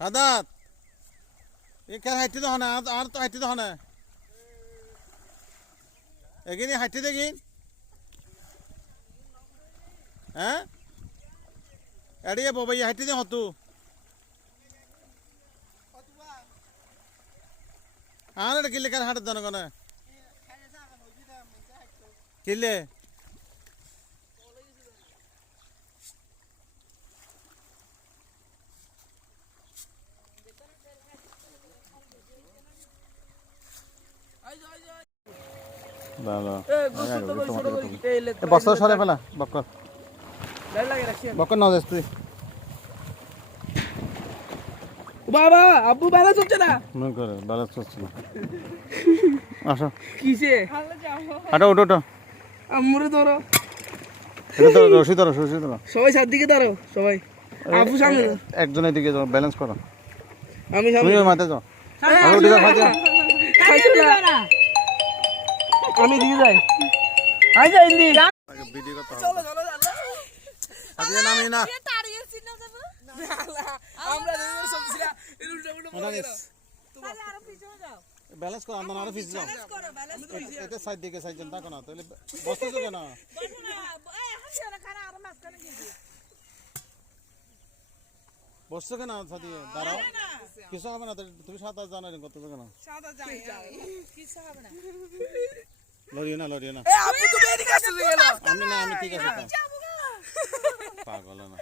আদাত। এই কেন হাঁটতে দেখো না? আর তো হাঁটতে দেখো না? এগিনি হাঁটতে দেখিন। হ্যাঁ? এড়িয়ে বাবা হাঁটতে দে হতু আর কিলে কেন হাঁটে দেন কোনে? কিলে? বস্তা সরে ফেলা বক্কর। বক্কর নজেস তুই। বাবা আব্বু ভালো চলছে না। মনে করে ভালো চলছিল আসো। কিসে? হাঁটো ওটো ওটো আম্মুরে ধরো। এটা ধরো রশি ধরো রশি ধরো। সবাই সাতদিকে ধরো সবাই। আব্বু সামনে একজনের দিকে যাও ব্যালেন্স করো। আমি তুমি সামনে মাথায় যাও। আমি উঠে যাও আমি দিয়ে যাই। আই যাই ইন্দি ভিডিও করতে হবে চলো চলো আজকে নামি না। আমরা দুজন চলছিলাম এই উল্টো উল্টো পড়ে গেল। ব্যালেন্স করো আমরা আরও ফিস যাও এটা সাইড দিকে সাইড দেন দেখো না তাহলে বসতেছো কেন? বসছো কেন সাদিয়ে দাঁড়াও। কিছু হবে না তুমি সাঁতার জানো না করতেছো কেন? লড়িও না লড়িও না। এ আব্বু তুমি এদিকে গেল আমি না আমি ঠিক আছে পাগল না।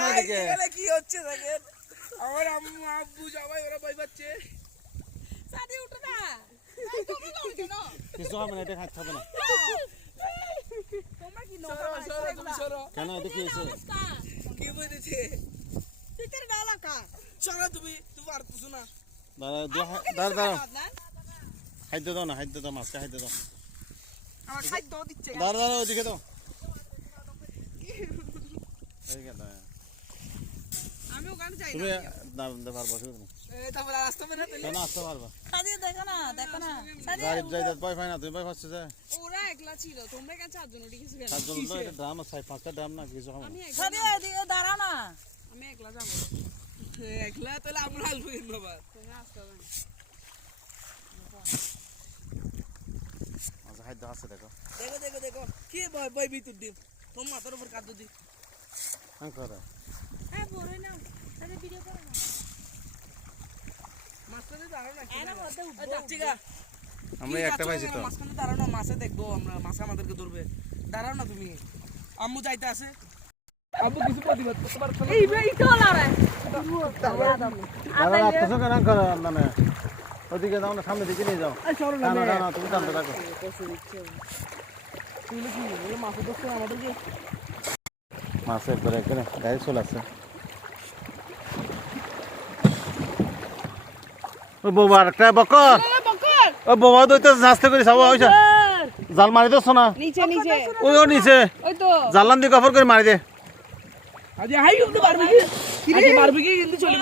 না। দিকে। কি হচ্ছে দেখেন? আমার আম্মু আব্বু সবাই ওরা ভয় পাচ্ছে। কিছু হবে না এটা হবে না। সরো সরো তুমি সরো কেন এটা কি হয়েছে কি বলেছে সরো তুমি না দাঁড়া দাঁড়া দাঁড়া দাঁড়া দাও না খাইতে দাও আমার খাদ্য দিচ্ছে দাঁড়া দাঁড়া ওইদিকে দাও এই কেন আমি ওখানে যাই তুমি দাঁড়াতে পারব তুমি তোমরা না না। না। আমি একলা যাব। একলা তাহলে আমরা আসব কিন্তু আবার তুমি আসতে হবে না। আচ্ছা খাদ্য আছে দেখো। দেখো দেখো দেখো। কি ভয় ভয় ভিতর দিন তোমার মাথার উপর কাঁদো দি। হ্যাঁ করে হ্যাঁ বড় নাও। সাদি ভিডিও করো না মাঝখানে দাঁড়াও না এর মধ্যে উঠবো। যাচ্ছি গা আমরা একটা পাইছি তো। মাঝখানে দাঁড়াও না মাছে দেখব আমরা মাছে আমাদেরকে ধরবে। দাঁড়াও না তুমি। আম্মু যাইতে আছে। আব্বু কিছু প্রতিবাদ করতে পারছ এই এই তো কেন করে মানে ওদিকে যাও না সামনে দিকে নিয়ে যাও। না না। না তুমি টানতে থাকো। তুমি কি মাছে একবারে এখানে গাড়ি চলে আসছে। ও বাবা একটা বকর। ও বাবা তো তো নাস্তা করে খাওয়া হইছে জাল মারি দছ না? নিচে নিচে। ওই ও নিচে। ওই তো। জালান দিয়ে কফর করে মারি দে। আজ হাই কিন্তু পারবি কি? আজ পারবি কি কিন্তু চলে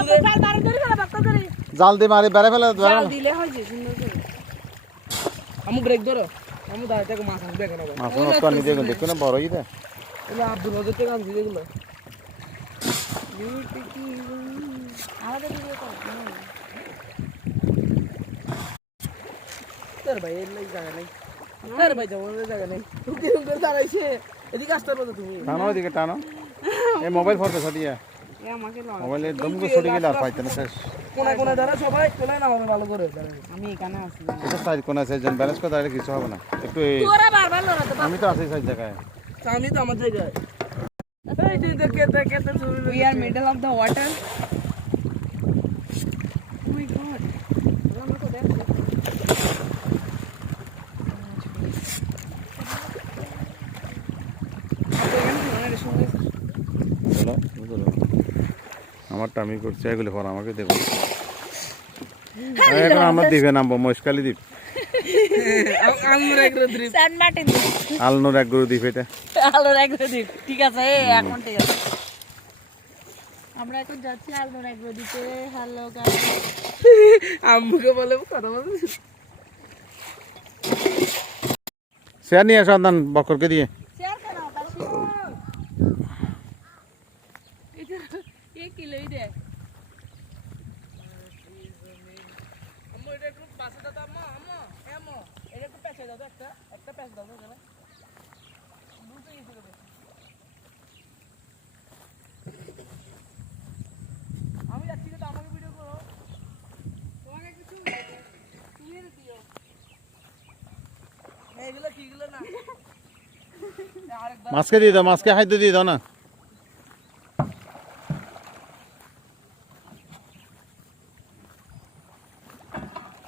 বারে ধরে করে জাল দিয়ে মারি বেড়ে ফেলে বেড়ে দিলে হয় যে সুন্দর করে। আম্মু ব্রেক ধরো। আম্মু দাঁড়াতে মাছ আসবে এখন মাছ নষ্ট করে নিতে দেখো না বড় হইতে এগুলো আব্দুল নজর থেকে আনছি যেগুলো। আমাদের ভিডিও করো। তোর ভাই এর লাগি জায়গা নেই। তোর ভাই যাব জায়গা নেই। তুমি কীরকম দাঁড়াইছে। এদিকে আসতে পারো তুমি। টানো ওইদিকে টানো। এই মোবাইল ছড়িয়ে এ মোবাইলে দম করে ছড়িয়ে গেলে আর পাইতে না শেষ। কোনা কোনা দাঁড়া সবাই কোনায় না হবে ভালো করে। আমি এখানে আছি। এটা সাইড কোন আছে একজন ব্যালেন্স করে দাঁড়িয়ে কিছু হবে না। একটু তোরা বারবার লড়াতে আমি তো আছি সাইড জায়গায়। আমি তো আমার জায়গায়। এই তুই তো কেতে কেতে চুরি We are middle of আমারটা আমি করছি এগুলো পর আমাকে দেবো। এখন আমরা দ্বীপে নামবো মহেশকালী দ্বীপ. আলনোর এক দ্বীপ এটা। আলোর এক দিন ঠিক আছে এখন ঠিক আছে। আমরা এখন যাচ্ছি আলমোড়া নদীতে হ্যালো আম্মুকে বলে কথা শেয়ার নিয়ে আসো আদান বকরকে দিয়ে শেয়ার করো পাশে এটা এক কিলো দে আম্মু এটা একটু পাশে দাও তো, আম্মু আম্মু এ আম্মু এটা একটু পেঁচে দাও তো একটা একটা পেঁচ দাও এখানে। দুটো করে আমি যাচ্ছি তো আমাকে ভিডিও করো। তোমাকে কিছু তুমি দিও। এগুলো কি না। মাছকে দিয়ে দাও মাছকে খাদ্য দিয়ে দাও না।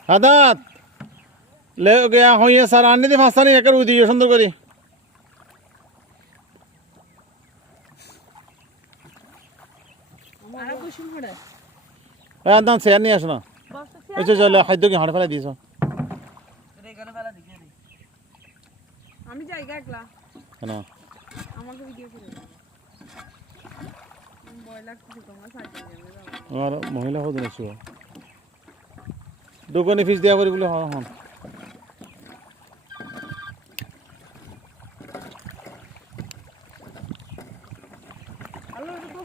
হাদাত লে গিয়া হইয়া স্যার আনি দি মাছটা নি একের উদিয়ে সুন্দর করে নিয়ে আসো না খাদ্য কি হাঁড়ে দিয়েছ আমি যাই একলা কেন আমাকে ভিডিও করে মহিলা হতো না শুভ দোকানে ফিস দেওয়া করি বলে হ্যাঁ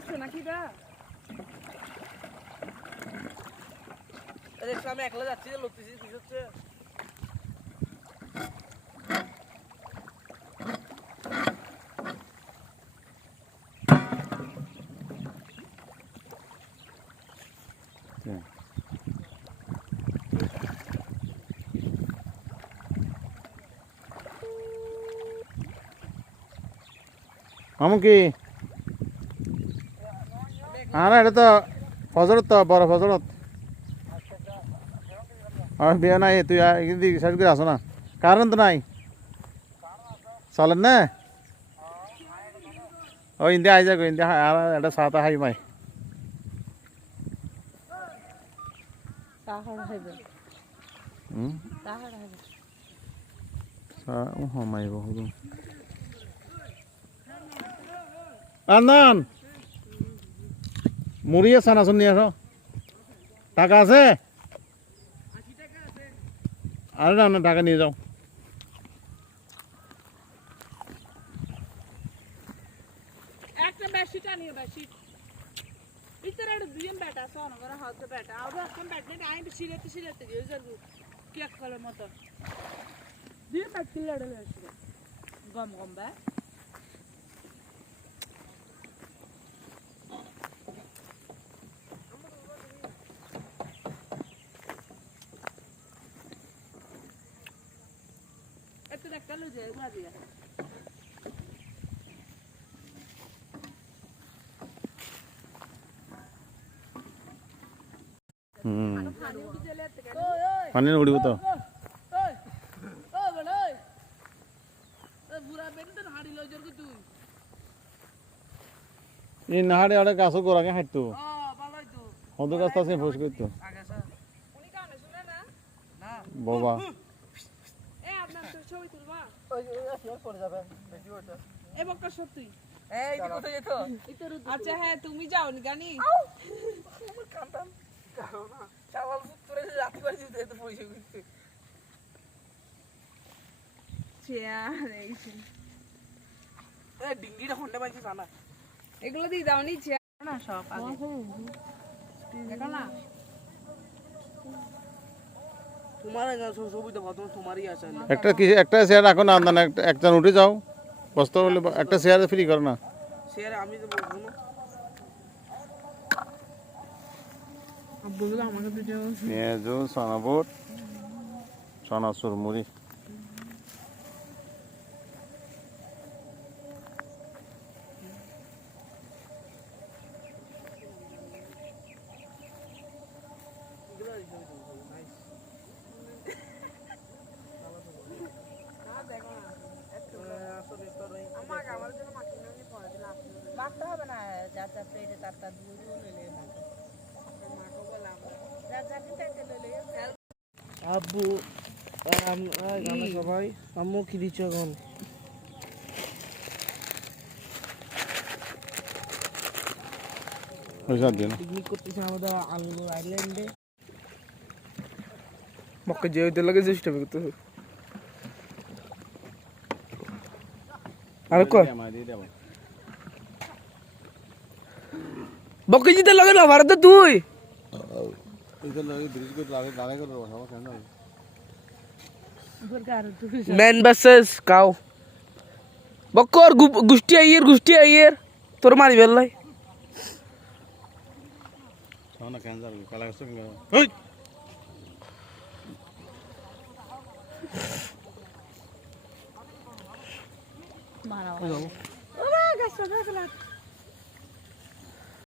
আলো এটা বসছে নাকি দা এই দেখছ আমি একলা যাচ্ছি যে লড়তেছি কি হচ্ছে আমু কি আর এটা তো ফজরত তো বড় ফজরত বিয়া নাই তুই এদিকে সাইড করে আসো না। কারণ তো নাই। চলেন না। ও ইন্দিয়া আই যাগো ইন্দিয়া আর এটা সাতা হাই মাই। তাহার হবে হুম তাহার হবে সা ও হামাই বহু আন্দান মরিয়ে সানা শুনি আস টাকা আছে? আরে না টাকা নিয়ে যাও। একটা বেশিটা নিয়ে বেশি ভিতরে দুজন বেটা আছে অনেক হাতে বেটা আমাদের একদম বেট নেই আমি শিলেতে শিলেতে দিয়ে যাব। কেক খেলার মতো। দিয়ে বেট কি লড়ালে গম গম বেট কেন? পানি তো। এই নাহাড়ে আড়ে গাছও গোড়াকে হাঁটতো? ও ভালোই গাছটা আছে ফোস করতো। আগে স্যার উনি কানে শুনে না? না। বাবা এ আপনার তো ছবি তুলবা ওই ওই পড়ে যাবে বেশি ওটা এ বক্কা সত্যি তুই। আচ্ছা হ্যাঁ তুমি যাও গানি। এগুলো দিয়ে দাও নি চেয়ার। না সব আগে। দেখো না তোমার সুবিধা ভালো তোমারই আছে না একটা কি একটা শেয়ার রাখো না একটা একজন উঠে যাও। বস্তা হলে একটা শেয়ার ফ্রি করো না। শেয়ার আমি তো বলব না। আমাকে ভিডিও পেঁয়াজ চানাবুট চানাচুর মুড়ি আমাকে আমার জন্য মাটি নিয়ে পড়ে দিলাম মাখতে হবে না তার তার দুধ লইলে মাখো বললাম কিন্তু একটা লইলে আব্বু গানা সবাই। আম্মু কি দিচ্ছ এখন? ওই সাত দিন। পিকনিক করতেছে আমাদের আঙ্গুর আইল্যান্ডে মক্কা যে ওইদের লাগে চেষ্টা করতে আর কয় বকে জিতে লাগে না ভারতে তুই ম্যান ভার্সেস কাউ বক্কর গুষ্টি আইয়ের গুষ্টি আইয়ের তোর মারি বেল্লাই মারা